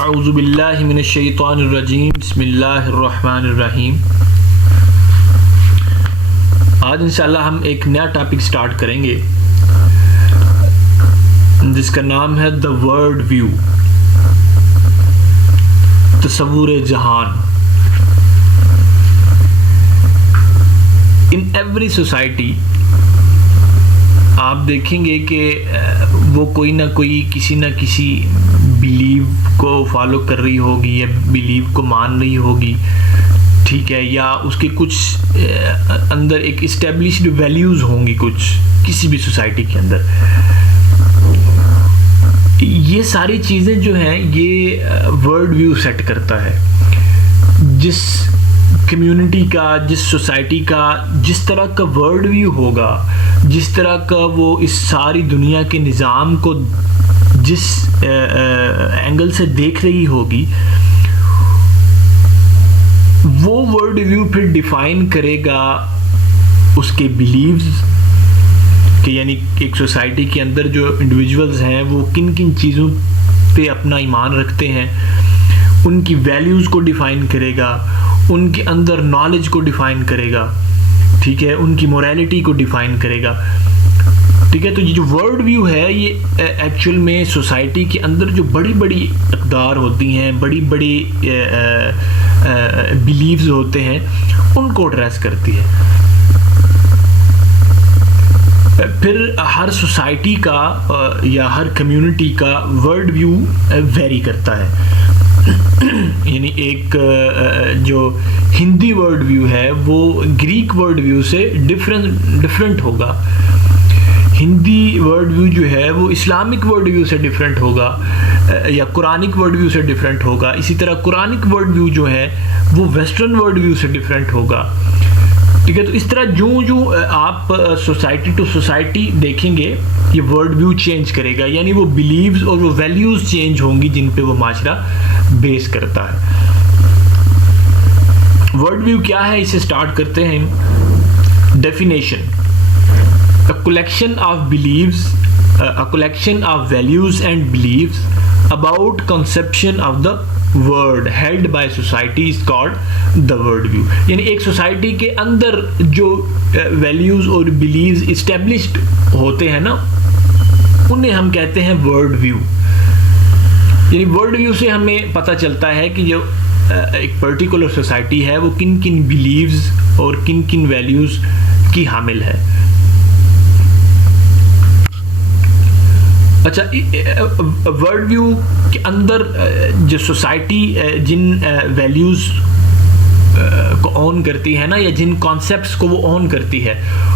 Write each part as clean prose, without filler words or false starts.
अऊज़ुबिल्लाहि मिनश्शैतानिर्रजीम बिस्मिल्लाहिर्रहमानिर्रहीम। आज इंशाल्लाह हम एक नया टॉपिक स्टार्ट करेंगे जिसका नाम है द वर्ल्ड व्यू, तस्वुर जहान। इन एवरी सोसाइटी आप देखेंगे कि वो कोई ना कोई किसी ना किसी बिलीव को फॉलो कर रही होगी या बिलीव को मान रही होगी, ठीक है, या उसके कुछ अंदर एक इस्टेब्लिश्ड वैल्यूज़ होंगी कुछ किसी भी सोसाइटी के अंदर। ये सारी चीज़ें जो हैं ये वर्ल्ड व्यू सेट करता है। जिस कम्युनिटी का, जिस सोसाइटी का जिस तरह का वर्ल्ड व्यू होगा, जिस तरह का वो इस सारी दुनिया के निज़ाम को जिस एंगल से देख रही होगी, वो वर्ल्ड व्यू फिर डिफाइन करेगा उसके बिलीव्स कि यानी एक सोसाइटी के अंदर जो इंडिविजुअल्स हैं वो किन किन चीज़ों पे अपना ईमान रखते हैं, उनकी वैल्यूज़ को डिफ़ाइन करेगा, उनके अंदर नॉलेज को डिफ़ाइन करेगा, ठीक है, उनकी मोरालिटी को डिफ़ाइन करेगा, ठीक है। तो ये जो वर्ल्ड व्यू है ये एक्चुअल में सोसाइटी के अंदर जो बड़ी बड़ी अक़दार होती हैं, बड़ी बड़ी बिलीव्स होते हैं, उनको एड्रेस करती है। फिर हर सोसाइटी का या हर कम्युनिटी का वर्ल्ड व्यू वेरी करता है। यानी एक जो हिंदी वर्ल्ड व्यू है वो ग्रीक वर्ल्ड व्यू से डिफरेंट होगा। हिंदी वर्ल्ड व्यू जो है वो इस्लामिक वर्ल्ड व्यू से डिफरेंट होगा या कुरानिक वर्ल्ड व्यू से डिफरेंट होगा। इसी तरह कुरानिक वर्ल्ड व्यू जो है वो वेस्टर्न वर्ल्ड व्यू से डिफरेंट होगा, ठीक है। तो इस तरह जो आप सोसाइटी टू सोसाइटी देखेंगे ये वर्ल्ड व्यू चेंज करेगा, यानी वो बिलीव्स और वो वैल्यूज़ चेंज होंगी जिन पे वो माशरा बेस करता है। वर्ल्ड व्यू क्या है, इसे स्टार्ट करते हैं। Definition: a collection of beliefs, a collection of values and beliefs about conception of the world held by society is called the world view। यानी एक सोसाइटी के अंदर जो वैल्यूज़ और बिलीव्स इस्टेब्लिश्ड होते हैं ना, उन्हें हम कहते हैं वर्ल्ड व्यू। यानी वर्ल्ड व्यू से हमें पता चलता है कि जो एक पर्टिकुलर सोसाइटी है वो किन किन बिलीव्स और किन किन वैल्यूज़ की हामिल है। अच्छा, वर्ल्ड व्यू के अंदर जो सोसाइटी जिन वैल्यूज़ को ऑन करती है ना, या जिन कॉन्सेप्ट्स को वो ऑन करती है,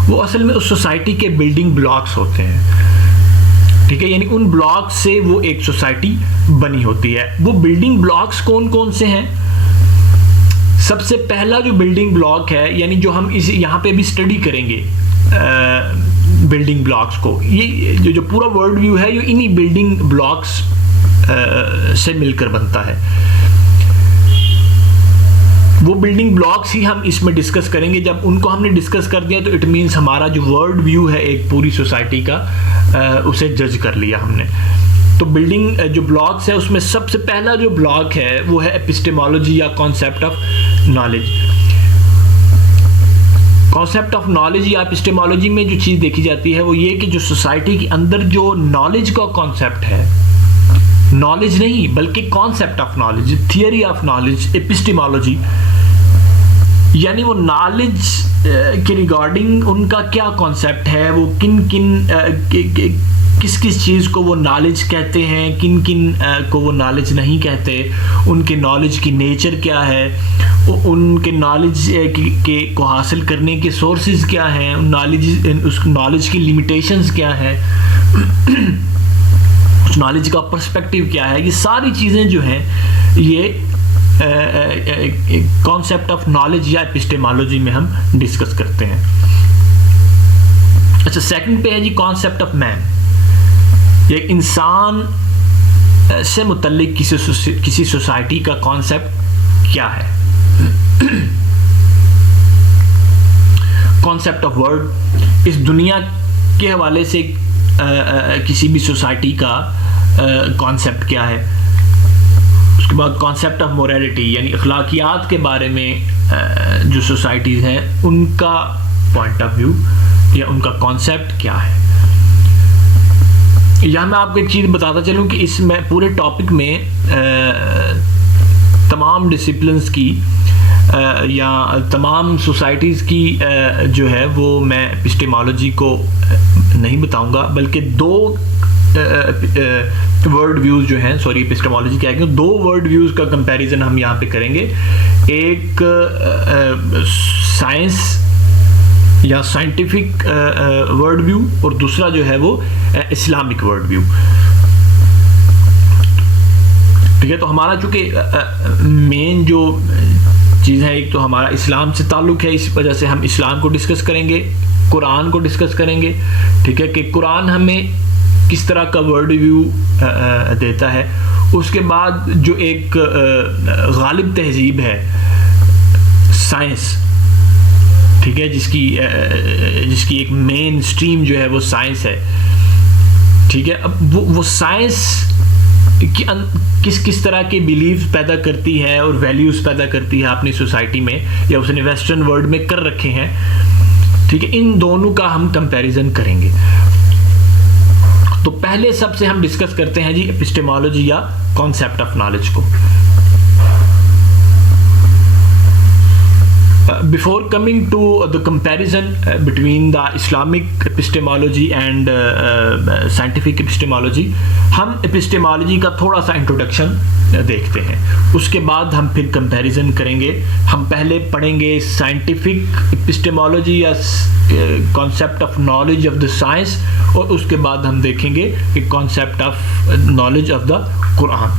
वो असल में उस सोसाइटी के बिल्डिंग ब्लॉक्स होते हैं, ठीक है। यानी उन ब्लॉक्स से वो एक सोसाइटी बनी होती है। वो बिल्डिंग ब्लॉक्स कौन कौन से हैं? सबसे पहला जो बिल्डिंग ब्लॉक है, यानी जो हम इस यहाँ पे भी स्टडी करेंगे बिल्डिंग ब्लॉक्स को, ये जो पूरा वर्ल्ड व्यू है ये इन्हीं बिल्डिंग ब्लॉक्स से मिलकर बनता है। वो बिल्डिंग ब्लॉक्स ही हम इसमें डिस्कस करेंगे। जब उनको हमने डिस्कस कर दिया तो इट मीन्स हमारा जो वर्ल्ड व्यू है एक पूरी सोसाइटी का, उसे जज कर लिया हमने। तो बिल्डिंग जो ब्लॉक्स है उसमें सबसे पहला जो ब्लॉक है वो है एपिस्टेमोलॉजी या concept of knowledge. Concept of knowledge या एपिस्टेमोलॉजी में जो चीज़ देखी जाती है वो ये कि जो सोसाइटी के अंदर जो नॉलेज का कॉन्सेप्ट है, नॉलेज नहीं बल्कि concept of knowledge, theory of knowledge, epistemology, यानी वो नॉलेज के रिगार्डिंग उनका क्या कॉन्सेप्ट है, वो किन किन किस किस चीज़ को वो नॉलेज कहते हैं, किन किन को वो नॉलेज नहीं कहते, उनके नॉलेज की नेचर क्या है, उनके नॉलेज के को हासिल करने के सोर्सेज क्या हैं, उस नॉलेज की लिमिटेशंस क्या है, उस नॉलेज का पर्सपेक्टिव क्या है। ये सारी चीज़ें जो हैं ये कॉन्सेप्ट ऑफ नॉलेज या एपिस्टेमोलॉजी में हम डिस्कस करते हैं। अच्छा, सेकंड पे है जी कॉन्सेप्ट ऑफ मैन। ये इंसान से मुतल्लिक किसी सोसाइटी का कॉन्सेप्ट क्या है। कॉन्सेप्ट ऑफ वर्ल्ड, इस दुनिया के हवाले से किसी भी सोसाइटी का कॉन्सेप्ट क्या है। उसके बाद कॉन्सेप्ट ऑफ मोरालिटी यानी अखलाकियात के बारे में जो सोसाइटीज़ हैं उनका पॉइंट ऑफ व्यू या उनका कॉन्सेप्ट क्या है। यहाँ मैं आपको एक चीज़ बताता चलूँ कि इसमें पूरे टॉपिक में तमाम डिसिप्लिन्स की या तमाम सोसाइटीज़ की जो है वो मैं एपिस्टेमोलॉजी को नहीं बताऊंगा, बल्कि दो वर्ड व्यूज़ जो हैं, सॉरी एपिस्टेमोलॉजी क्या है, दो वर्ड व्यूज़ का कंपैरिजन हम यहाँ पे करेंगे। एक साइंस या साइंटिफिक वर्ड व्यू और दूसरा जो है वो इस्लामिक वर्ड व्यू। ठीक है, तो हमारा चूँकि मेन जो चीज़ है, एक तो हमारा इस्लाम से ताल्लुक़ है, इस वजह से हम इस्लाम को डिस्कस करेंगे, कुरान को डिस्कस करेंगे। ठीक है, कि कुरान हमें किस तरह का वर्ड व्यू देता है। उसके बाद जो एक गालिब तहजीब है साइंस, ठीक है, जिसकी एक मेन स्ट्रीम जो है वो साइंस है। ठीक है, अब वो साइंस किस तरह के बिलीव्स पैदा करती है और वैल्यूज़ पैदा करती है अपनी सोसाइटी में, या उसने वेस्टर्न वर्ल्ड में कर रखे हैं। ठीक है, इन दोनों का हम कंपैरिजन करेंगे। तो पहले सबसे हम डिस्कस करते हैं जी एपिस्टेमोलॉजी या कॉन्सेप्ट ऑफ नॉलेज को। Before coming to the comparison between the Islamic epistemology and scientific epistemology, हम epistemology का थोड़ा सा introduction देखते हैं, उसके बाद हम फिर comparison करेंगे। हम पहले पढ़ेंगे scientific epistemology या concept of knowledge of the science, और उसके बाद हम देखेंगे कि concept of knowledge of the Quran।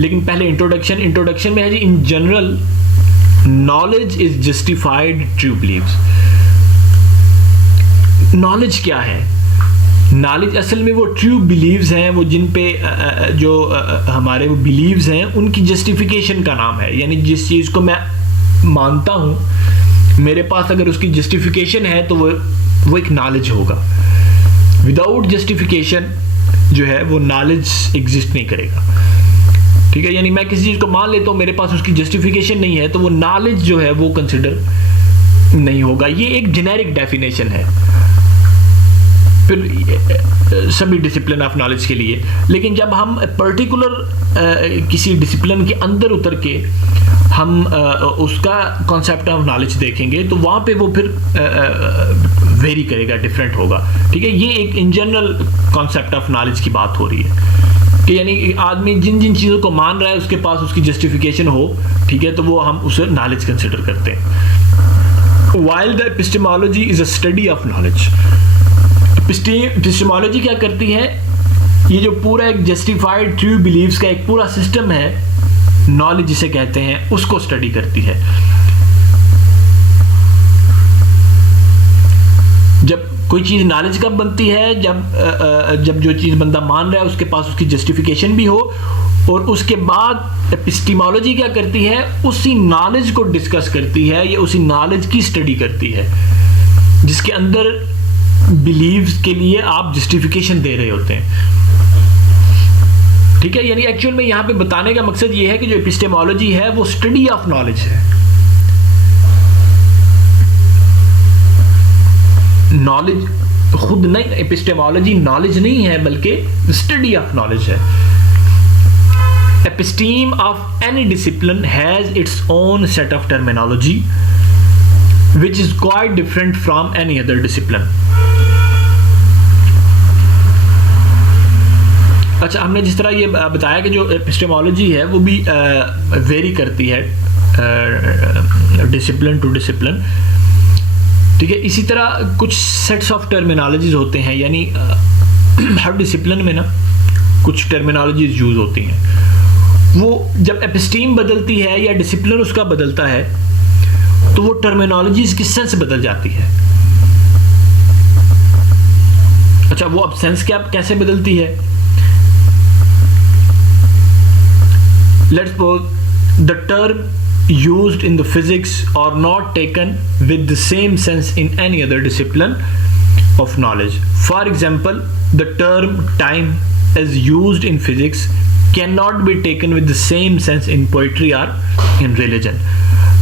लेकिन पहले introduction में है जी, in general knowledge is justified true beliefs। knowledge क्या है? knowledge असल में वो true beliefs हैं, वो जिन पे जो हमारे वो beliefs हैं उनकी justification का नाम है। यानी जिस चीज़ को मैं मानता हूँ, मेरे पास अगर उसकी justification है तो वो एक knowledge होगा। without justification जो है वो knowledge exist नहीं करेगा। ठीक है, यानी मैं किसी चीज़ को मान लेता हूँ, मेरे पास उसकी जस्टिफिकेशन नहीं है, तो वो नॉलेज जो है वो कंसिडर नहीं होगा। ये एक जेनेरिक डेफिनेशन है फिर सभी डिसिप्लिन ऑफ नॉलेज के लिए। लेकिन जब हम पर्टिकुलर किसी डिसिप्लिन के अंदर उतर के हम उसका कॉन्सेप्ट ऑफ नॉलेज देखेंगे तो वहाँ पे वो फिर वेरी करेगा, डिफरेंट होगा। ठीक है, ये एक in general concept of knowledge की बात हो रही है कि यानी आदमी जिन जिन चीज़ों को मान रहा है उसके पास उसकी जस्टिफिकेशन हो। ठीक है, तो वो हम उसे नॉलेज कंसिडर करते हैं। While the epistemology is a study of knowledge, epistemology क्या करती है, ये जो पूरा एक जस्टिफाइड ट्रू बिलीव्स का एक पूरा सिस्टम है, नॉलेज जिसे कहते हैं, उसको स्टडी करती है। जब कोई चीज़ नॉलेज कब बनती है, जब जो चीज़ बंदा मान रहा है उसके पास उसकी जस्टिफिकेशन भी हो, और उसके बाद एपिस्टेमोलॉजी क्या करती है, उसी नॉलेज को डिस्कस करती है या उसी नॉलेज की स्टडी करती है जिसके अंदर बिलीव्स के लिए आप जस्टिफिकेशन दे रहे होते हैं। ठीक है, यानी एक्चुअल में यहाँ पे बताने का मकसद ये है कि जो एपिस्टेमोलॉजी है वो स्टडी ऑफ नॉलेज है। नॉलेज खुद नहीं, एपिस्टेमोलॉजी नॉलेज नहीं है बल्कि स्टडी ऑफ नॉलेज है। Episteme of any discipline has its own set of terminology which is quite different from any other discipline. अच्छा, हमने जिस तरह ये बताया कि जो एपिस्टेमोलॉजी है वो भी वेरी करती है डिसिप्लिन टू डिसिप्लिन। ठीक है, इसी तरह कुछ सेट्स ऑफ टर्मिनोलॉजीज होते हैं, यानी हर डिसिप्लिन में ना कुछ टर्मिनोलॉजीज यूज होती हैं। वो जब एपिस्टीम बदलती है या डिसिप्लिन उसका बदलता है तो वो टर्मिनोलॉजीज की सेंस बदल जाती है। अच्छा, वो अब सेंस क्या कैसे बदलती है? Let's suppose the term used in the physics are not taken with the same sense in any other discipline of knowledge. For example, the term time is used in physics can not be taken with the same sense in poetry or in religion.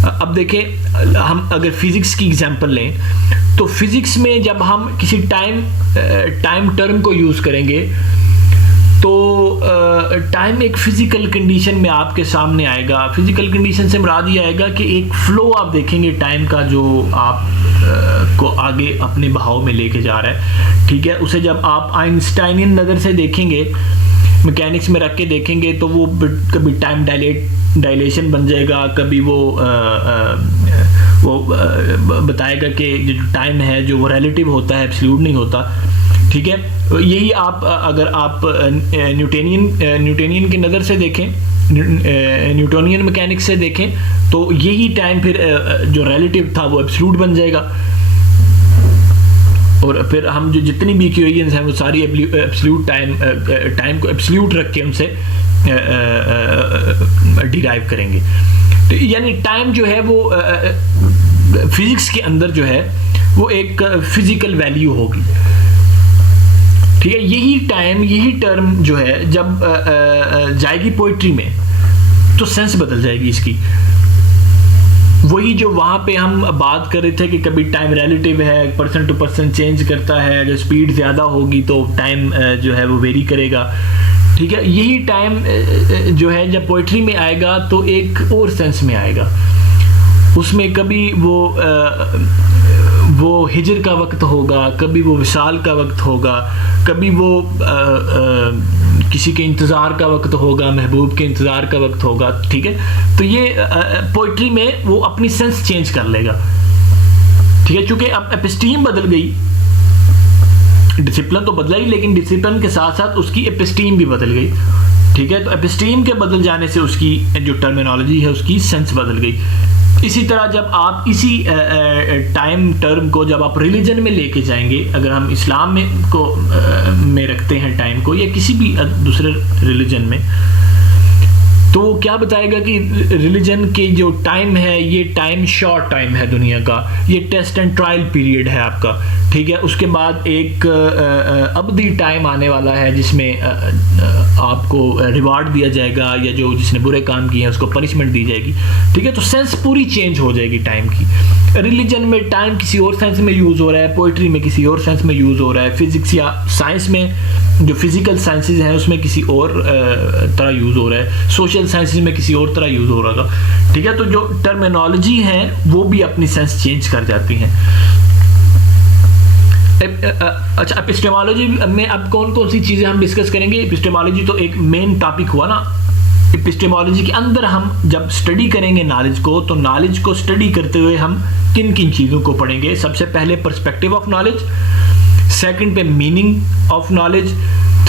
अब देखें, हम अगर physics की example लें तो physics में जब हम किसी टाइम टर्म को यूज़ करेंगे तो टाइम एक फिजिकल कंडीशन में आपके सामने आएगा। फिजिकल कंडीशन से मुराद ये आएगा कि एक फ्लो आप देखेंगे टाइम का जो आप को आगे अपने बहाव में लेके जा रहा है, ठीक है। उसे जब आप आइंस्टाइनियन नज़र से देखेंगे, मैकेनिक्स में रख के देखेंगे, तो वो कभी टाइम डायलेशन बन जाएगा, कभी वो बताएगा कि जो टाइम है जो वो रिलेटिव होता है, एब्सोल्यूट नहीं होता, ठीक है। यही आप अगर आप न्यूटोनियन की नज़र से देखें, न्यूटोनियन मैकेनिक्स से देखें, तो यही टाइम फिर जो रिलेटिव था वो एब्सोल्यूट बन जाएगा, और फिर हम जो जितनी भी इक्वेशंस हैं वो सारी एब्सोल्यूट टाइम को एब्सोल्यूट रख के उनसे डिराइव करेंगे। तो यानी टाइम जो है वो फिजिक्स के अंदर जो है वो एक फिजिकल वैल्यू होगी, ठीक है। यही टाइम, यही टर्म जो है जब जाएगी पोइट्री में तो सेंस बदल जाएगी इसकी। वही जो वहाँ पे हम बात कर रहे थे कि कभी टाइम रिलेटिव है, पर्सन टू पर्सन चेंज करता है, अगर स्पीड ज़्यादा होगी तो टाइम जो है वो वेरी करेगा, ठीक है। यही टाइम जो है जब पोइट्री में आएगा तो एक और सेंस में आएगा। उसमें कभी वो हिजर का वक्त होगा, कभी वो विसाल का वक्त होगा, कभी वो किसी के इंतज़ार का वक्त होगा, महबूब के इंतज़ार का वक्त होगा, ठीक है। तो ये पोइट्री में वो अपनी सेंस चेंज कर लेगा, ठीक है। चूँकि अब एपिस्टीम बदल गई, डिसिप्लिन तो बदला ही, लेकिन डिसिप्लिन के साथ साथ उसकी एपिस्टीम भी बदल गई, ठीक है। तो एपिस्टीम के बदल जाने से उसकी जो टर्मिनोलॉजी है उसकी सेंस बदल गई। इसी तरह जब आप इसी टाइम टर्म को जब आप रिलीजन में लेके जाएंगे, अगर हम इस्लाम में रखते हैं टाइम को, या किसी भी दूसरे रिलीजन में, तो वो क्या बताएगा कि रिलीजन के जो टाइम है, ये टाइम शॉर्ट टाइम है दुनिया का, ये टेस्ट एंड ट्रायल पीरियड है आपका, ठीक है। उसके बाद एक अबदी टाइम आने वाला है जिसमें आपको रिवार्ड दिया जाएगा, या जो जिसने बुरे काम किए हैं उसको पनिशमेंट दी जाएगी, ठीक है। तो सेंस पूरी चेंज हो जाएगी टाइम की। रिलीजन में टाइम किसी और सेंस में यूज़ हो रहा है, पोइट्री में किसी और सेंस में यूज़ हो रहा है, फिजिक्स या साइंस में जो फिजिकल साइंसेज हैं उसमें किसी और तरह यूज़ हो रहा है, सोशल साइंसेज में किसी और तरह यूज़ हो रहा था, ठीक है। तो जो टर्मिनोलॉजी है वो भी अपनी सेंस चेंज कर जाती हैं। अच्छा, एपिस्टेमोलॉजी में अब कौन कौन सी चीज़ें हम डिस्कस करेंगे? एपिस्टेमोलॉजी तो एक मेन टॉपिक हुआ ना। एपिस्टेमोलॉजी के अंदर हम जब स्टडी करेंगे नॉलेज को, तो नॉलेज को स्टडी करते हुए हम किन किन चीज़ों को पढ़ेंगे? सबसे पहले पर्सपेक्टिव ऑफ नॉलेज, सेकंड पे मीनिंग ऑफ नॉलेज,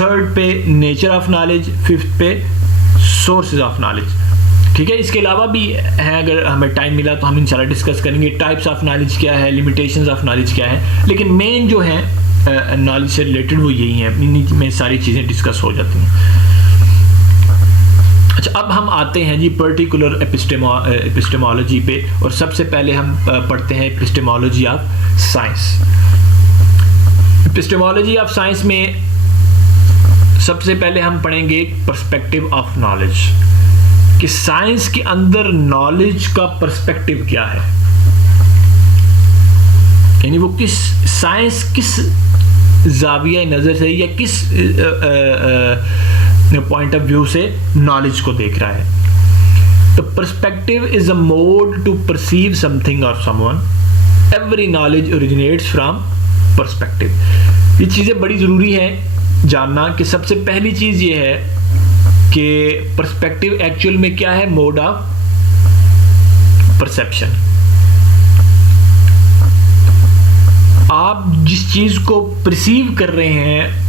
थर्ड पे नेचर ऑफ नॉलेज, फिफ्थ पे सोर्सेज ऑफ नॉलेज, ठीक है। इसके अलावा भी है, अगर हमें टाइम मिला तो हम इंशाल्लाह डिस्कस करेंगे टाइप्स ऑफ नॉलेज क्या है, लिमिटेशंस ऑफ नॉलेज क्या है, लेकिन मेन जो है नॉलेज से रिलेटेड वो यही है, इन्हीं में सारी चीज़ें डिस्कस हो जाती हैं। अच्छा, अब हम आते हैं जी पर्टिकुलर एपिस्टेमोलॉजी पे, और सबसे पहले हम पढ़ते हैं epistemology of science. Epistemology of science में सबसे पहले हम पढ़ेंगे पर्सपेक्टिव ऑफ नॉलेज, कि साइंस के अंदर नॉलेज का पर्सपेक्टिव क्या है, यानी वो साइंस किस जाविया नज़र से या किस पॉइंट ऑफ व्यू से नॉलेज को देख रहा है। तो perspective is a mode to perceive something और someone. Every knowledge originates from perspective. ये चीज़ें बड़ी ज़रूरी है जानना, कि सबसे पहली चीज़ ये है कि पर्सपेक्टिव एक्चुअल में क्या है? Mode of perception. आप जिस चीज़ को परसीव कर रहे हैं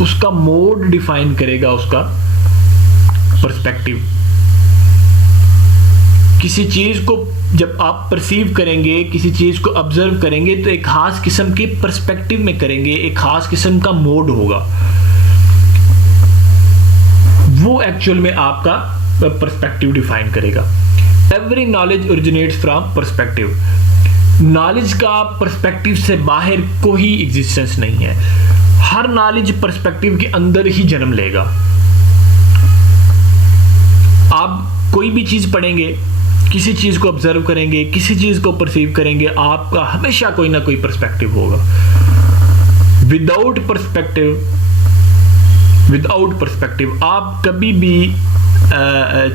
उसका मोड डिफाइन करेगा उसका पर्सपेक्टिव। किसी चीज़ को जब आप परसीव करेंगे, किसी चीज़ को ऑब्जर्व करेंगे, तो एक खास किस्म के पर्सपेक्टिव में करेंगे, एक खास किस्म का मोड होगा, वो एक्चुअल में आपका पर्सपेक्टिव डिफाइन करेगा। Every knowledge originates from perspective. Knowledge का पर्सपेक्टिव से बाहर कोई एग्जिस्टेंस नहीं है। हर नॉलेज पर्सपेक्टिव के अंदर ही जन्म लेगा। आप कोई भी चीज़ पढ़ेंगे, किसी चीज़ को ऑब्जर्व करेंगे, किसी चीज़ को परसीव करेंगे, आपका हमेशा कोई ना कोई पर्सपेक्टिव होगा। विदाउट पर्सपेक्टिव आप कभी भी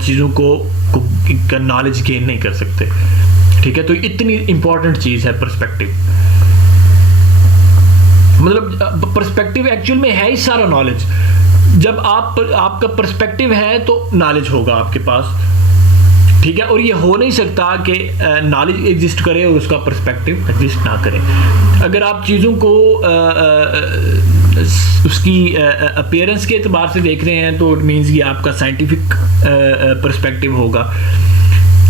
चीज़ों का नॉलेज गेन नहीं कर सकते। ठीक है, तो इतनी इंपॉर्टेंट चीज़ है पर्सपेक्टिव। मतलब पर्सपेक्टिव एक्चुअल में है ही सारा नॉलेज। जब आपका पर्सपेक्टिव है तो नॉलेज होगा आपके पास। ठीक है, और ये हो नहीं सकता कि नॉलेज एग्जिस्ट करे और उसका पर्सपेक्टिव एग्जिस्ट ना करे। अगर आप चीज़ों को उसकी अपीयरेंस के एतबार से देख रहे हैं तो इट मीन्स ये आपका साइंटिफिक पर्सपेक्टिव होगा।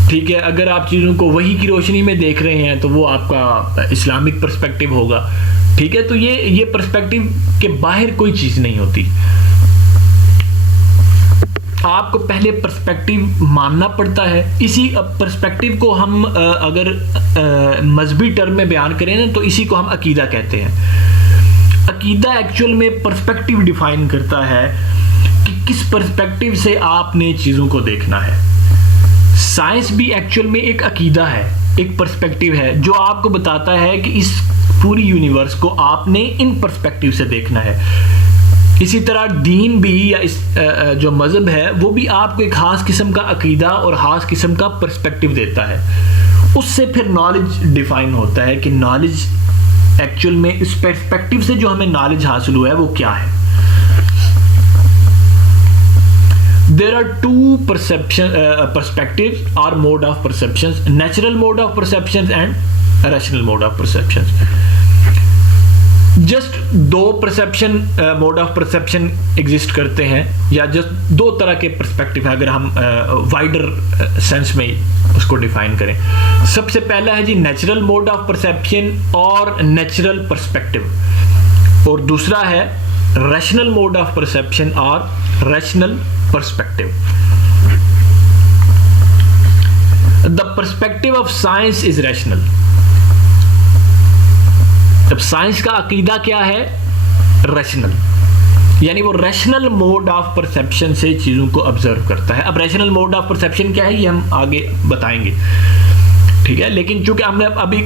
ठीक है, अगर आप चीज़ों को वही की रोशनी में देख रहे हैं तो वो आपका इस्लामिक पर्सपेक्टिव होगा। ठीक है, तो ये पर्सपेक्टिव के बाहर कोई चीज़ नहीं होती। आपको पहले पर्सपेक्टिव मानना पड़ता है। इसी पर्सपेक्टिव को हम अगर मजहबी टर्म में बयान करें ना तो इसी को हम अकीदा कहते हैं। अकीदा एक्चुअल में पर्सपेक्टिव डिफाइन करता है कि किस पर्सपेक्टिव से आपने चीज़ों को देखना है। साइंस भी एक्चुअल में एक अकीदा है, एक पर्सपेक्टिव है जो आपको बताता है कि इस पूरी यूनिवर्स को आपने इन पर्सपेक्टिव से देखना है। इसी तरह दीन भी या इस जो मज़हब है वो भी आपको एक ख़ास किस्म का अकीदा और ख़ास किस्म का पर्सपेक्टिव देता है। उससे फिर नॉलेज डिफाइन होता है कि नॉलेज एक्चुअल में इस पर्सपेक्टिव से जो हमें नॉलेज हासिल हुआ है वो क्या है। There are two perspectives or mode of perceptions: natural mode of perceptions and rational mode of perceptions. Just दो perception mode of perception exist करते हैं, या जस्ट दो तरह के पर्सपेक्टिव है अगर हम वाइडर सेंस में उसको डिफाइन करें। सबसे पहला है जी नेचुरल मोड ऑफ परसेप्शन और नेचुरल पर्सपेक्टिव, और दूसरा है रैशनल मोड ऑफ परसेप्शन और rational perspective. The perspective of science is rational. अब साइंस का अकीदा क्या है? रैशनल, यानी वो रैशनल मोड ऑफ परसेप्शन से चीज़ों को ऑब्जर्व करता है। अब रैशनल मोड ऑफ परसेप्शन क्या है ये हम आगे बताएंगे। ठीक है, लेकिन चूंकि हमने अभी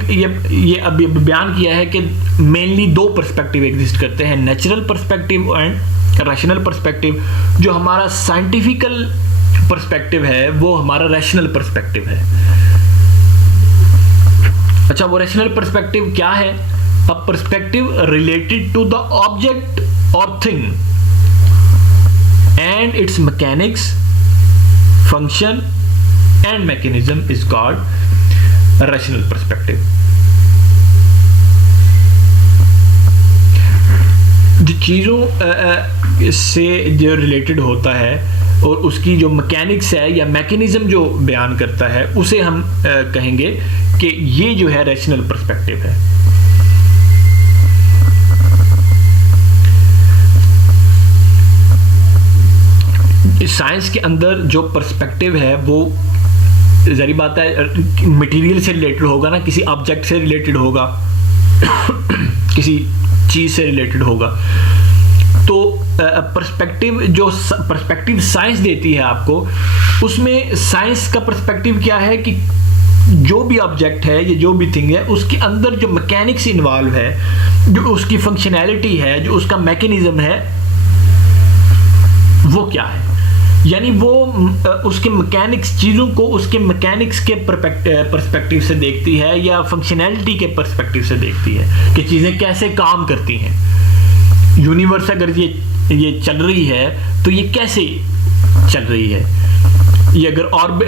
ये अभी बयान किया है कि मेनली दो पर्सपेक्टिव एग्जिस्ट करते हैं, natural perspective and rational perspective. जो हमारा साइंटिफिकल पर्सपेक्टिव है वो हमारा रैशनल पर्सपेक्टिव है। अच्छा, वो रैशनल पर्सपेक्टिव क्या है? A perspective related to the object or thing and its mechanics, function and mechanism is called a rational perspective. जो चीज़ों से जो रिलेटेड होता है और उसकी जो मैकेनिक्स है या मैकेनिज्म जो बयान करता है उसे हम कहेंगे कि ये जो है रैशनल पर्सपेक्टिव है। साइंस के अंदर जो पर्सपेक्टिव है वो ज़री बात है मटेरियल से रिलेटेड होगा ना, किसी ऑब्जेक्ट से रिलेटेड होगा, किसी चीज़ से रिलेटेड होगा। तो पर्सपेक्टिव साइंस देती है आपको, उसमें साइंस का पर्सपेक्टिव क्या है कि जो भी ऑब्जेक्ट है या जो भी थिंग है उसके अंदर जो मैकेनिक्स इन्वॉल्व है, जो उसकी फंक्शनैलिटी है, जो उसका मैकेनिज्म है वो क्या है। यानी वो उसके मैकेनिक्स, चीज़ों को उसके मैकेनिक्स के पर्सपेक्टिव से देखती है या फंक्शनैलिटी के पर्सपेक्टिव से देखती है कि चीज़ें कैसे काम करती हैं। यूनिवर्स अगर ये चल रही है तो ये कैसे चल रही है, ये अगर और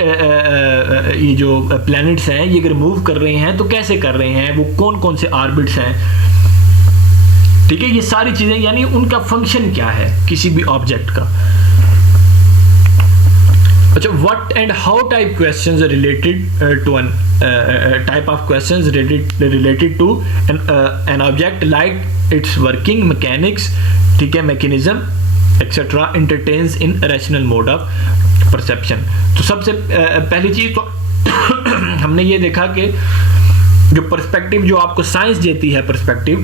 ये जो प्लैनेट्स हैं ये अगर मूव कर रहे हैं तो कैसे कर रहे हैं, वो कौन कौन से ऑर्बिट्स हैं। ठीक है, ये सारी चीज़ें यानी उनका फंक्शन क्या है किसी भी ऑब्जेक्ट का। अच्छा, what and how type questions are related to an type of questions related to an object like its working mechanics, ठीक है, mechanism etc. entertains in rational mode of perception। तो सबसे पहली चीज तो हमने ये देखा कि जो पर्सपेक्टिव जो आपको साइंस देती है पर्सपेक्टिव,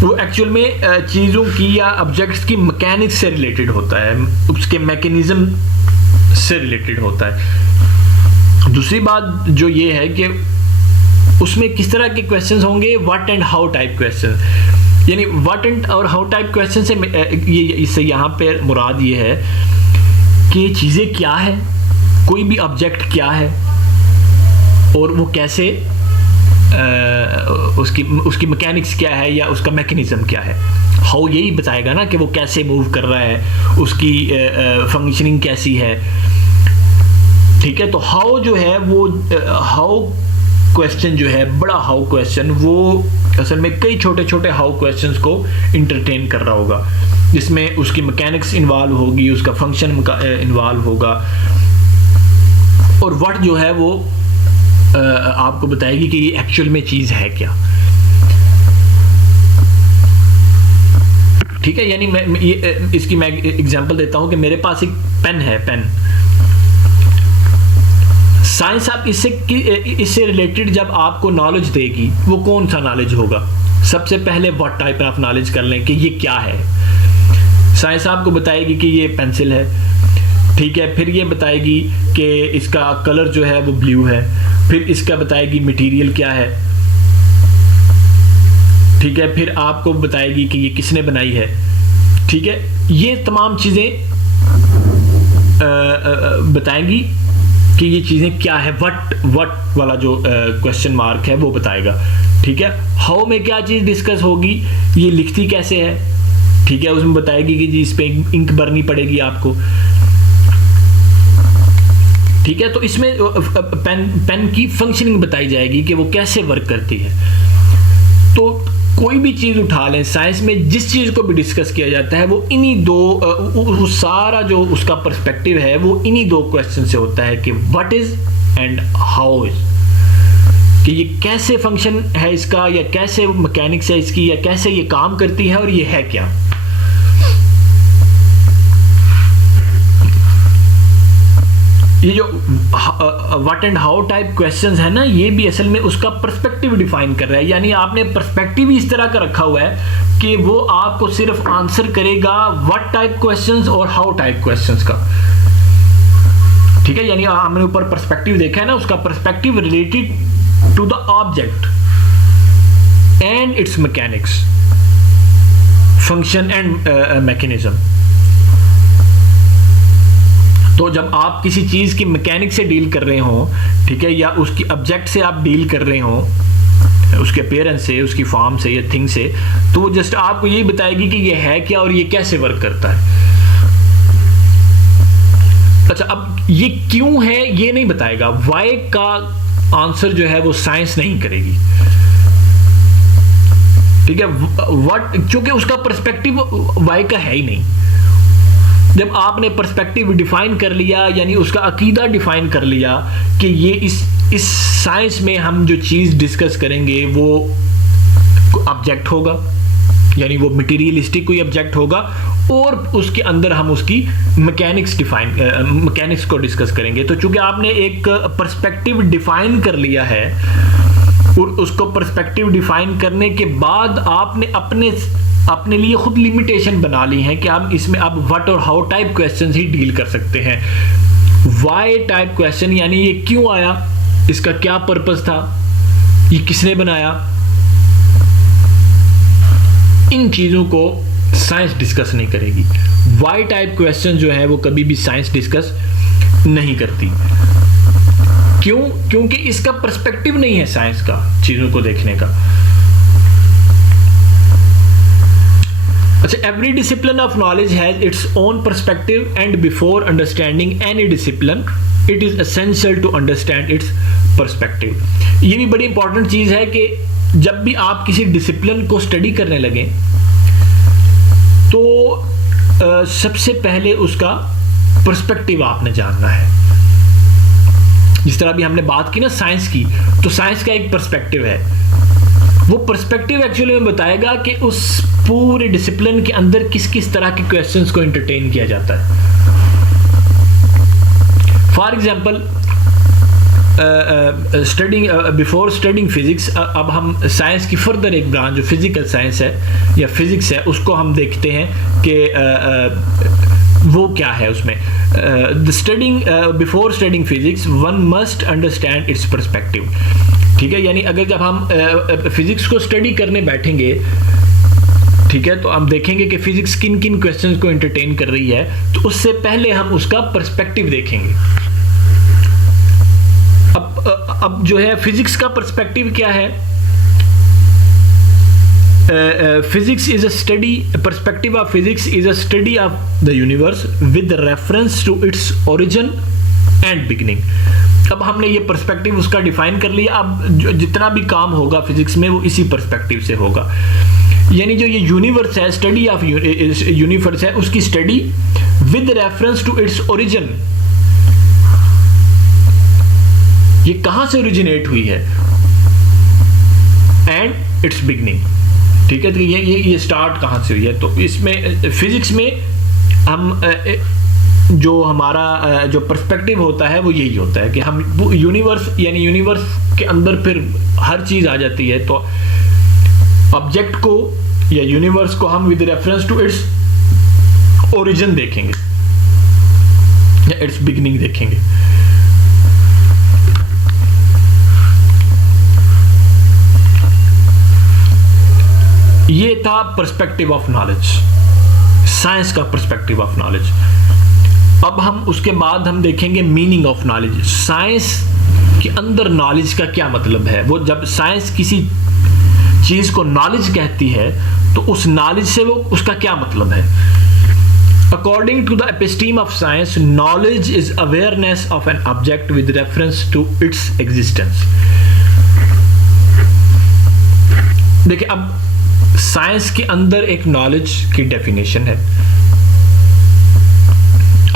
वो एक्चुअल में चीज़ों की या ऑब्जेक्ट्स की मैकेनिक्स से रिलेटेड होता है, उसके मैकेनिज्म से रिलेटेड होता है। दूसरी बात जो ये है कि उसमें किस तरह के क्वेश्चंस होंगे, what and how type question, यानी व्हाट एंड और हाउ टाइप क्वेश्चन से ये इससे यहाँ पे मुराद ये है कि चीज़ें क्या है, कोई भी ऑब्जेक्ट क्या है और वो कैसे उसकी मैकेनिक्स क्या है या उसका मैकेनिज्म क्या है। हाउ यही बताएगा ना कि वो कैसे मूव कर रहा है, उसकी फंक्शनिंग कैसी है, ठीक है। तो हाउ जो है वो हाउ क्वेश्चन जो है, बड़ा हाउ क्वेश्चन, वो असल में कई छोटे छोटे हाउ क्वेश्चंस को इंटरटेन कर रहा होगा, जिसमें उसकी मैकेनिक्स इन्वॉल्व होगी, उसका फंक्शन इन्वॉल्व होगा, और व्हाट जो है वो आपको बताएगी कि ये एक्चुअल में चीज़ है क्या, ठीक है। यानी इसकी मैं एग्जांपल देता हूं कि मेरे पास एक पेन है, पेन। साइंस आप इससे रिलेटेड जब आपको नॉलेज देगी, वो कौन सा नॉलेज होगा? सबसे पहले व्हाट टाइप ऑफ नॉलेज कर लें कि ये क्या है। साइंस आपको बताएगी कि ये पेंसिल है, ठीक है। फिर ये बताएगी कि इसका कलर जो है वो ब्लू है, फिर इसका बताएगी मटेरियल क्या है, ठीक है। फिर आपको बताएगी कि ये किसने बनाई है, ठीक है। ये तमाम चीज़ें बताएंगी कि ये चीज़ें क्या है। व्हाट वाला जो क्वेश्चन मार्क है वो बताएगा, ठीक है। हाउ में क्या चीज़ डिस्कस होगी, ये लिखती कैसे है, ठीक है, उसमें बताएगी कि जी इस पे इंक भरनी पड़ेगी आपको, ठीक है। तो इसमें पेन की फंक्शनिंग बताई जाएगी कि वो कैसे वर्क करती है। तो कोई भी चीज़ उठा लें, साइंस में जिस चीज़ को भी डिस्कस किया जाता है वो इन्हीं दो सारा जो उसका पर्सपेक्टिव है वो इन्हीं दो क्वेश्चन से होता है कि what is and how is, कि ये कैसे फंक्शन है इसका, या कैसे मैकेनिक्स है इसकी, या कैसे ये काम करती है, और ये है क्या। ये जो what and how type questions है ना, ये भी असल में उसका पर्सपेक्टिव डिफाइन कर रहा है। यानी आपने पर्सपेक्टिव इस तरह का रखा हुआ है कि वो आपको सिर्फ आंसर करेगा व्हाट टाइप क्वेश्चंस और हाउ टाइप क्वेश्चंस का, ठीक है। यानी हमने ऊपर पर्सपेक्टिव देखा है ना, उसका perspective related to the object and its mechanics, function and mechanism. तो जब आप किसी चीज़ की मैकेनिक से डील कर रहे हो, ठीक है, या उसकी ऑब्जेक्ट से आप डील कर रहे हो, उसके अपीयरेंस से, उसकी फॉर्म से या थिंग से, तो वो जस्ट आपको यही बताएगी कि ये है क्या और ये कैसे वर्क करता है। अच्छा, अब ये क्यों है ये नहीं बताएगा। वाई का आंसर जो है वो साइंस नहीं करेगी, ठीक है। व्हाट, क्योंकि उसका पर्सपेक्टिव वाई का है ही नहीं। जब आपने पर्सपेक्टिव डिफाइन कर लिया, यानी उसका अकीदा डिफाइन कर लिया कि ये इस साइंस में हम जो चीज़ डिस्कस करेंगे वो ऑब्जेक्ट होगा, यानी वो मटेरियलिस्टिक कोई ऑब्जेक्ट होगा, और उसके अंदर हम उसकी मैकेनिक्स को डिस्कस करेंगे। तो चूंकि आपने एक पर्सपेक्टिव डिफाइन कर लिया है, और उसको पर्सपेक्टिव डिफाइन करने के बाद आपने अपने लिए खुद लिमिटेशन बना ली है कि हम इसमें अब व्हाट और how type question he deal कर सकते हैं। वाई टाइप क्वेश्चन यानी ये क्यों आया, इसका क्या पर्पस था, ये किसने बनाया, इन चीज़ों को साइंस डिस्कस नहीं करेगी। वाई टाइप क्वेश्चन जो है वो कभी भी साइंस डिस्कस नहीं करती। क्यों? क्योंकि इसका पर्सपेक्टिव नहीं है साइंस का चीज़ों को देखने का। अच्छा, every discipline of knowledge has its own perspective, and before understanding any discipline, it is essential to understand its perspective. ये भी बड़ी इंपॉर्टेंट चीज़ है कि जब भी आप किसी डिसिप्लिन को स्टडी करने लगें तो सबसे पहले उसका पर्सपेक्टिव आपने जानना है। जिस तरह भी हमने बात की ना साइंस की, तो साइंस का एक पर्सपेक्टिव है। वो पर्सपेक्टिव एक्चुअली में बताएगा कि उस पूरे डिसिप्लिन के अंदर किस किस तरह के क्वेश्चंस को एंटरटेन किया जाता है। For example, before studying physics, अब हम साइंस की फर्दर एक ब्रांच जो फिजिकल साइंस है या फिजिक्स है उसको हम देखते हैं कि वो क्या है उसमें, the studying before studying physics one must understand it's perspective. ठीक है, यानी अगर जब हम फिजिक्स को स्टडी करने बैठेंगे, ठीक है, तो हम देखेंगे कि फिजिक्स किन किन क्वेश्चंस को एंटरटेन कर रही है, तो उससे पहले हम उसका पर्सपेक्टिव देखेंगे। अब जो है फिजिक्स का पर्सपेक्टिव क्या है, physics is a study, perspective of physics is a study of the universe with reference to its origin and beginning। अब हमने ये पर्सपेक्टिव उसका डिफाइन कर लिया। अब जितना भी काम होगा फिजिक्स में वो इसी पर्सपेक्टिव से होगा। यानी जो ये यूनिवर्स है, स्टडी ऑफ यूनिवर्स है, उसकी study with reference to its origin, ये कहां से ओरिजिनेट हुई है, एंड इट्स बिगनिंग। ठीक है, तो ये स्टार्ट कहाँ से हुई है। तो इसमें फिजिक्स में हम जो हमारा जो पर्सपेक्टिव होता है वो यही होता है कि हम यूनिवर्स, यानी यूनिवर्स के अंदर फिर हर चीज़ आ जाती है, तो ऑब्जेक्ट को या यूनिवर्स को हम with reference to its origin देखेंगे या इट्स बिगनिंग देखेंगे। ये था पर्सपेक्टिव ऑफ नॉलेज, साइंस का पर्सपेक्टिव ऑफ नॉलेज। अब हम उसके बाद हम देखेंगे मीनिंग ऑफ नॉलेज। साइंस के अंदर नॉलेज का क्या मतलब है। वो जब साइंस किसी चीज को नॉलेज कहती है तो उस नॉलेज से वो उसका क्या मतलब है। According to the episteme of science, knowledge is awareness of an object with reference to its existence. देखिए, अब साइंस के अंदर एक नॉलेज की डेफिनेशन है।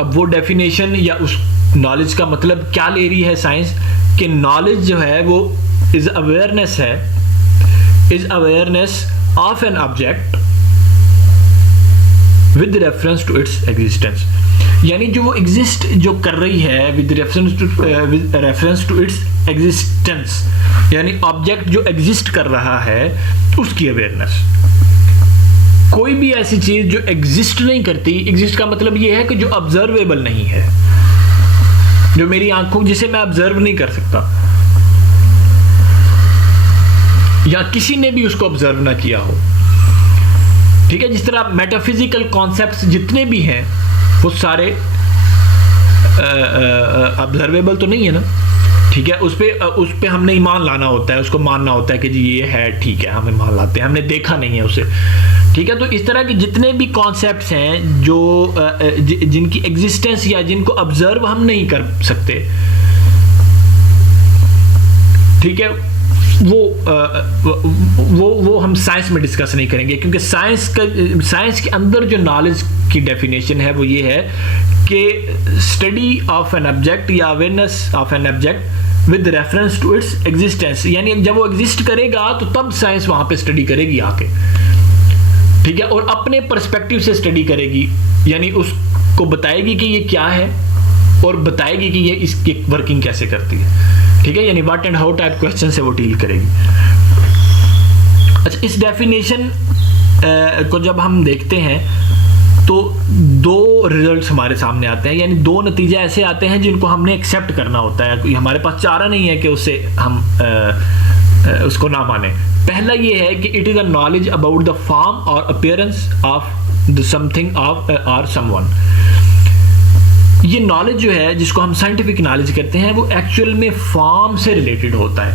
अब वो डेफिनेशन या उस नॉलेज का मतलब क्या ले रही है साइंस, कि नॉलेज जो है वो इज अवेयरनेस है, is awareness of an object with reference to its existence. यानी जो वो एग्जिस्ट जो कर रही है with reference to its existence, यानी ऑब्जेक्ट जो एग्जिस्ट कर रहा है उसकी अवेयरनेस। कोई भी ऐसी चीज जो एग्जिस्ट नहीं करती, एग्जिस्ट का मतलब ये है कि जो ऑब्जर्वेबल नहीं है, जो मेरी आंखों, जिसे मैं ऑब्जर्व नहीं कर सकता या किसी ने भी उसको ऑब्जर्व ना किया हो। ठीक है, जिस तरह मेटाफिजिकल कॉन्सेप्ट्स जितने भी हैं वो सारे ऑब्जर्वेबल तो नहीं है ना। ठीक है, उस पे हमने ईमान लाना होता है, उसको मानना होता है कि जी ये है, ठीक है, हम ईमान लाते हैं, हमने देखा नहीं है उसे। ठीक है, तो इस तरह के जितने भी कॉन्सेप्ट्स हैं जो जिनकी एग्जिस्टेंस या जिनको ऑब्जर्व हम नहीं कर सकते, ठीक है, वो हम साइंस में डिस्कस नहीं करेंगे, क्योंकि साइंस के अंदर जो नॉलेज की डेफिनेशन है वो ये है कि स्टडी ऑफ एन ऑब्जेक्ट या awareness of an object with reference to its existence. यानी जब वो एग्जिस्ट करेगा तो तब साइंस वहां पे स्टडी करेगी आके। ठीक है, और अपने पर्सपेक्टिव से स्टडी करेगी, यानी उसको बताएगी कि ये क्या है और बताएगी कि ये इसकी वर्किंग कैसे करती है। ठीक है, यानी what and how type question से वो डील करेगी। अच्छा, इस डेफिनेशन को जब हम देखते हैं तो दो रिजल्ट्स हमारे सामने आते हैं, यानी दो नतीजे ऐसे आते हैं जिनको हमने एक्सेप्ट करना होता है। हमारे पास चारा नहीं है कि उससे हम उसको ना माने। पहला ये है कि it is a knowledge about the form और appearance of the something of और समवन। ये नॉलेज जो है जिसको हम साइंटिफिक नॉलेज कहते हैं वो एक्चुअल में फॉर्म से रिलेटेड होता है,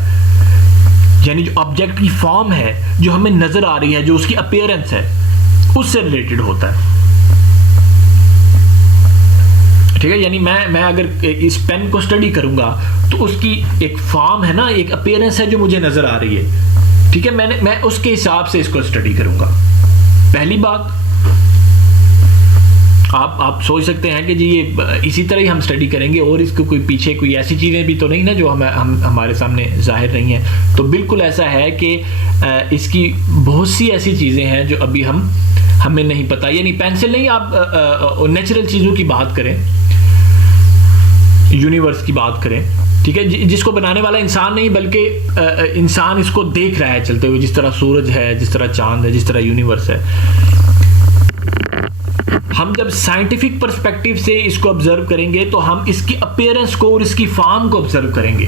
यानी जो ऑब्जेक्ट की फॉर्म है जो हमें नजर आ रही है, जो उसकी अपीयरेंस है, उससे रिलेटेड होता है। ठीक है, यानी मैं अगर इस पेन को स्टडी करूंगा तो उसकी एक फॉर्म है ना, एक अपीयरेंस है जो मुझे नजर आ रही है। ठीक है, मैं उसके हिसाब से इसको स्टडी करूंगा। पहली बात, आप सोच सकते हैं कि जी ये इसी तरह ही हम स्टडी करेंगे और इसको कोई पीछे कोई ऐसी चीज़ें भी तो नहीं ना जो हम हमारे सामने जाहिर नहीं है। तो बिल्कुल ऐसा है कि इसकी बहुत सी ऐसी चीज़ें हैं जो अभी हमें नहीं पता। यानी पेंसिल नहीं, आप नेचुरल चीज़ों की बात करें, यूनिवर्स की बात करें, ठीक है, जिसको बनाने वाला इंसान नहीं बल्कि इंसान इसको देख रहा है चलते हुए, जिस तरह सूरज है, जिस तरह चांद है, जिस तरह यूनिवर्स है। हम जब साइंटिफिक पर्सपेक्टिव से इसको ऑब्जर्व करेंगे तो हम इसकी अपीयरेंस को और इसकी फॉर्म को ऑब्जर्व करेंगे,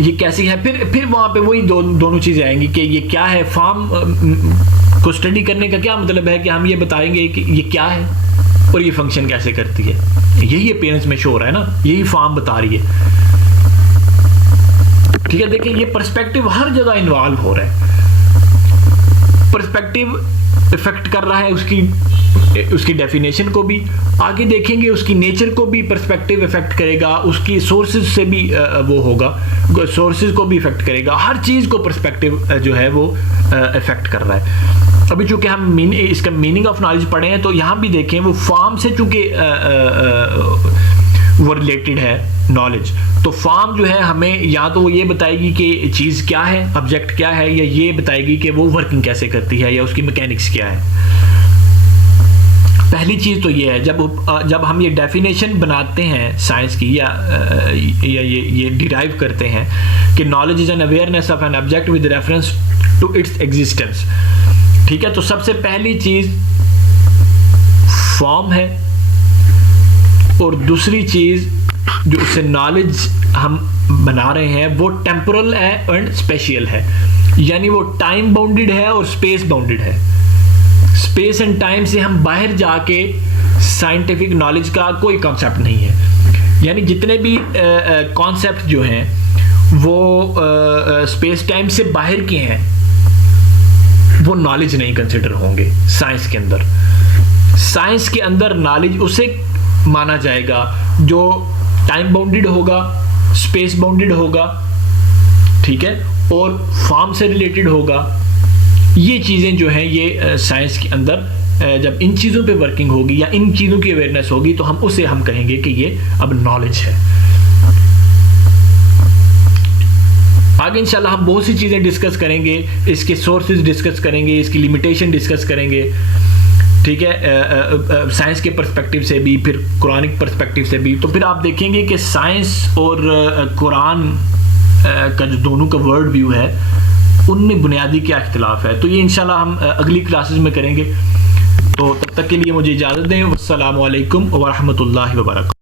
ये कैसी है। फिर वहां पे वही दोनों चीजें आएंगी कि ये क्या है। फॉर्म को स्टडी करने का क्या मतलब है कि हम ये बताएंगे कि ये क्या है और ये फंक्शन कैसे करती है, यही अपीयरेंस में शो हो रहा है ना, यही फॉर्म बता रही है। ठीक है, देखिए ये पर्सपेक्टिव हर जगह इन्वॉल्व हो रहा है। पर्सपेक्टिव इफेक्ट कर रहा है उसकी डेफिनेशन को भी, आगे देखेंगे उसकी नेचर को भी पर्सपेक्टिव इफेक्ट करेगा, उसकी सोर्सेज से भी वो होगा, सोर्सेज को भी इफेक्ट करेगा, हर चीज़ को पर्सपेक्टिव जो है वो इफेक्ट कर रहा है। अभी चूंकि हम इसका मीनिंग ऑफ नॉलेज पढ़े हैं तो यहाँ भी देखें वो फॉर्म से चूंकि वो रिलेटेड है नॉलेज, तो फॉर्म जो है हमें या तो वो ये बताएगी कि चीज़ क्या है, ऑब्जेक्ट क्या है, या ये बताएगी कि वो वर्किंग कैसे करती है या उसकी मैकेनिक्स क्या है। पहली चीज़ तो ये है, जब हम ये डेफिनेशन बनाते हैं साइंस की या ये डिराइव करते हैं कि knowledge is an awareness of an object with reference to its existence. ठीक है, तो सबसे पहली चीज़ फॉर्म है और दूसरी चीज़ जो उससे नॉलेज हम बना रहे हैं वो टेम्पोरल है एंड स्पेशियल है, यानी वो टाइम बाउंडेड है और स्पेस बाउंडेड है। स्पेस एंड टाइम से हम बाहर जाके साइंटिफिक नॉलेज का कोई कॉन्सेप्ट नहीं है, यानी जितने भी कॉन्सेप्ट जो हैं वो स्पेस टाइम से बाहर के हैं, वो नॉलेज नहीं कंसिडर होंगे साइंस के अंदर। साइंस के अंदर नॉलेज उसे माना जाएगा जो टाइम बाउंडेड होगा, स्पेस बाउंडेड होगा, ठीक है, और फॉर्म से रिलेटेड होगा। ये चीज़ें जो हैं ये साइंस के अंदर जब इन चीज़ों पे वर्किंग होगी या इन चीज़ों की अवेयरनेस होगी तो हम कहेंगे कि ये अब नॉलेज है। आगे इंशाल्लाह हम बहुत सी चीज़ें डिस्कस करेंगे, इसके सोर्सेज डिस्कस करेंगे, इसकी लिमिटेशन डिस्कस करेंगे। ठीक है, साइंस के पर्सपेक्टिव से भी, फिर कुरानिक पर्सपेक्टिव से भी। तो फिर आप देखेंगे कि साइंस और कुरान का जो दोनों का वर्ल्ड व्यू है उनमें बुनियादी क्या इख्तिलाफ है, तो ये इंशाल्लाह हम अगली क्लासेस में करेंगे। तो तब तक के लिए मुझे इजाज़त दें। वस्सलामु अलैकुम व रहमतुल्लाहि व बरकातहू।